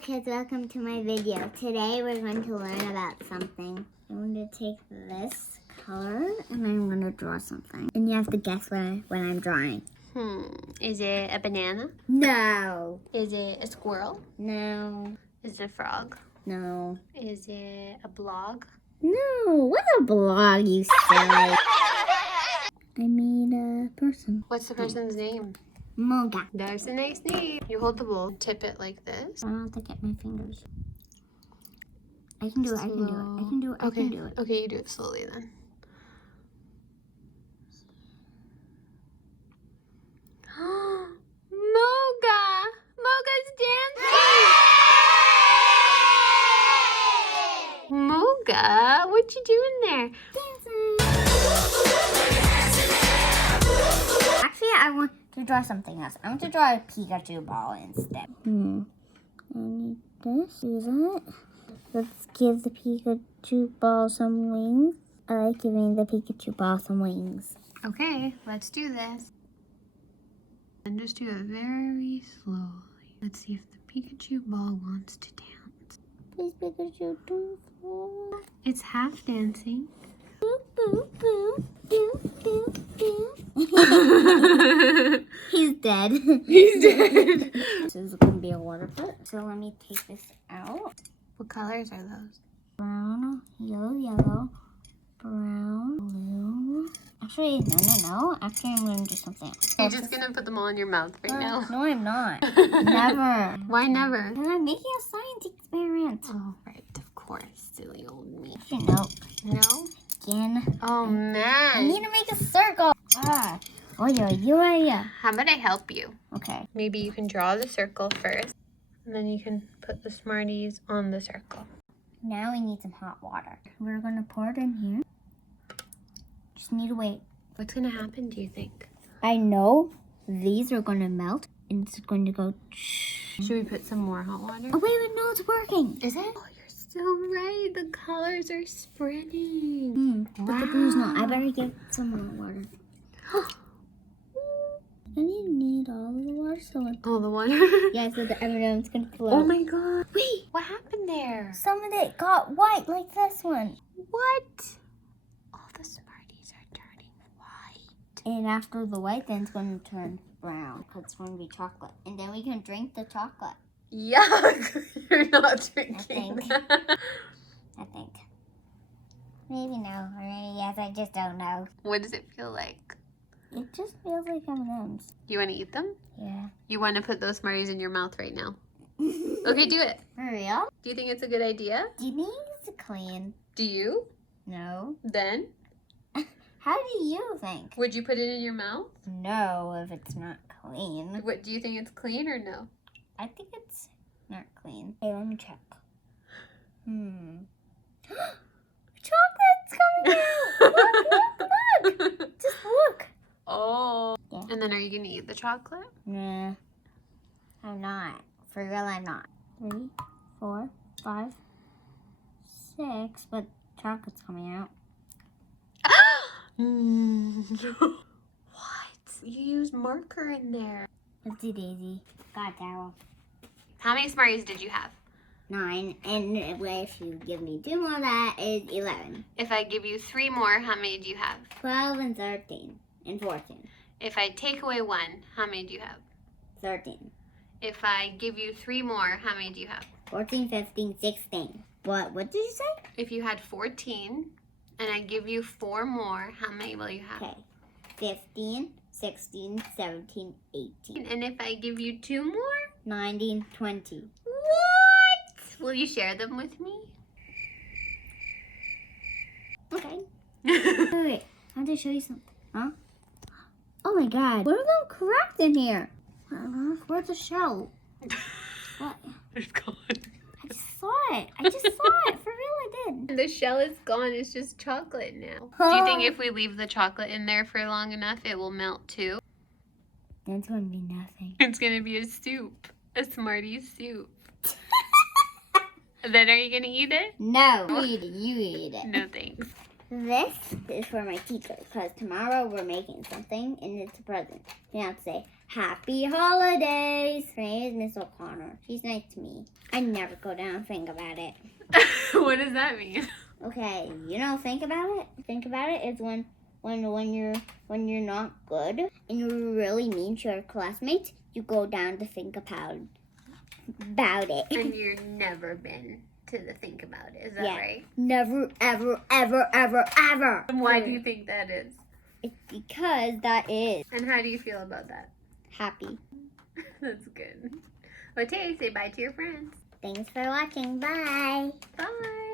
kids, welcome to my video. Today we're going to learn about something. I'm going to take this color and I'm going to draw something. And you have to guess what I'm drawing. Is it a banana? No. Is it a squirrel? No. Is it a frog? No. Is it a blog? No. What's a blog, you silly? I made a person. What's the person's name? Moga. That's a nice name. You hold the bowl, tip it like this. I don't have to get my fingers. I can do it. I can do it. I can do it. I can do it. Okay, you do it slowly then. Moga! Moga's dancing! Moga, what you doing there? Actually, I want to draw something else. I want to draw a Pikachu ball instead. I need this. Do that. Let's give the Pikachu ball some wings. I like giving the Pikachu ball some wings. Okay, let's do this. And just do it very slowly. Let's see if the Pikachu ball wants to dance. Please, Pikachu, don't fall. It's half dancing. Boo, boo, boo, boo, boo, boo. He's dead. He's dead. This is going to be a water foot. So let me take this out. What colors are those? Brown, yellow, brown, blue. Actually, no. Actually, I'm going to do something else. You're just going to put them all in your mouth right now? No, I'm not. Never. Why never? Because I'm making a science experiment. Oh, right. Of course. Silly old me. Actually, no. No? Again. Oh, I man. need to make a circle. Oh, yeah. How about I help you? Okay. Maybe you can draw the circle first. And then you can put the Smarties on the circle. Now we need some hot water. We're going to pour it in here. Just need to wait. What's going to happen, do you think? I know these are going to melt and it's going to go. Should we put some more hot water? Oh, wait, no, it's working. Is it? Oh, you're so right. The colors are spreading. But the blue's not. I better get some more water. I need all of the water so it... Oh, the water? Yeah, so that everyone's going to float. Oh my god. Wait, What happened there? some of it got white like this one. What? All the Smarties are turning white. And after the white, then it's going to turn brown because it's going to be chocolate. And then we can drink the chocolate. Yuck. You're not drinking think. that. I think. Maybe no, or maybe yes, I just don't know. What does it feel like? It just feels like M&M's. You want to eat them? Yeah. You want to put those Smarties in your mouth right now? Okay, do it. For real? Do you think it's a good idea? Do you think it's clean? Do you? No. Then? How do you think? Would you put it in your mouth? No, if it's not clean. What, do you think it's clean or no? I think it's not clean. Hey, let me check. Chocolate's coming out! Look! Just look! Oh. Yeah. And then are you going to eat the chocolate? Nah, I'm not. For real, I'm not. 3, 4, 5, 6, but chocolate's coming out. What? You used marker in there. Oopsie daisy. Got towel. How many Smarties did you have? 9, and if you give me 2 more, that is 11. If I give you 3 more, how many do you have? 12 and 13 and 14. If I take away 1, how many do you have? 13. If I give you 3 more, how many do you have? 14, 15, 16. What did you say? If you had 14 and I give you 4 more, how many will you have? Okay. 15, 16, 17, 18. And if I give you 2 more? 19, 20. What? Will you share them with me? Okay. Wait. I have to show you something. Huh? Oh my god. What are them cracked in here? Where's the shell? What? It's gone. I just saw it. For real, I did. The shell is gone. It's just chocolate now. Do you think if we leave the chocolate in there for long enough, it will melt too? That's going to be nothing. It's going to be a soup. A Smarties soup. Then are you going to eat it? No. You eat it. No thanks. This is for my teacher because tomorrow we're making something and it's a present. You have to say, Happy Holidays. For me, is Miss O'Connor. She's nice to me. I never go down and think about it. What does that mean? Okay, think about it. Think about it is when you're not good and you're really mean to your classmates, you go down to think about it. And you've never been to the think about it, is that right? Never, ever, ever, ever, ever. And why do you think that is? It's because that is And how do you feel about that? happy. That's good. Okay, say bye to your friends. Thanks for watching. Bye. Bye.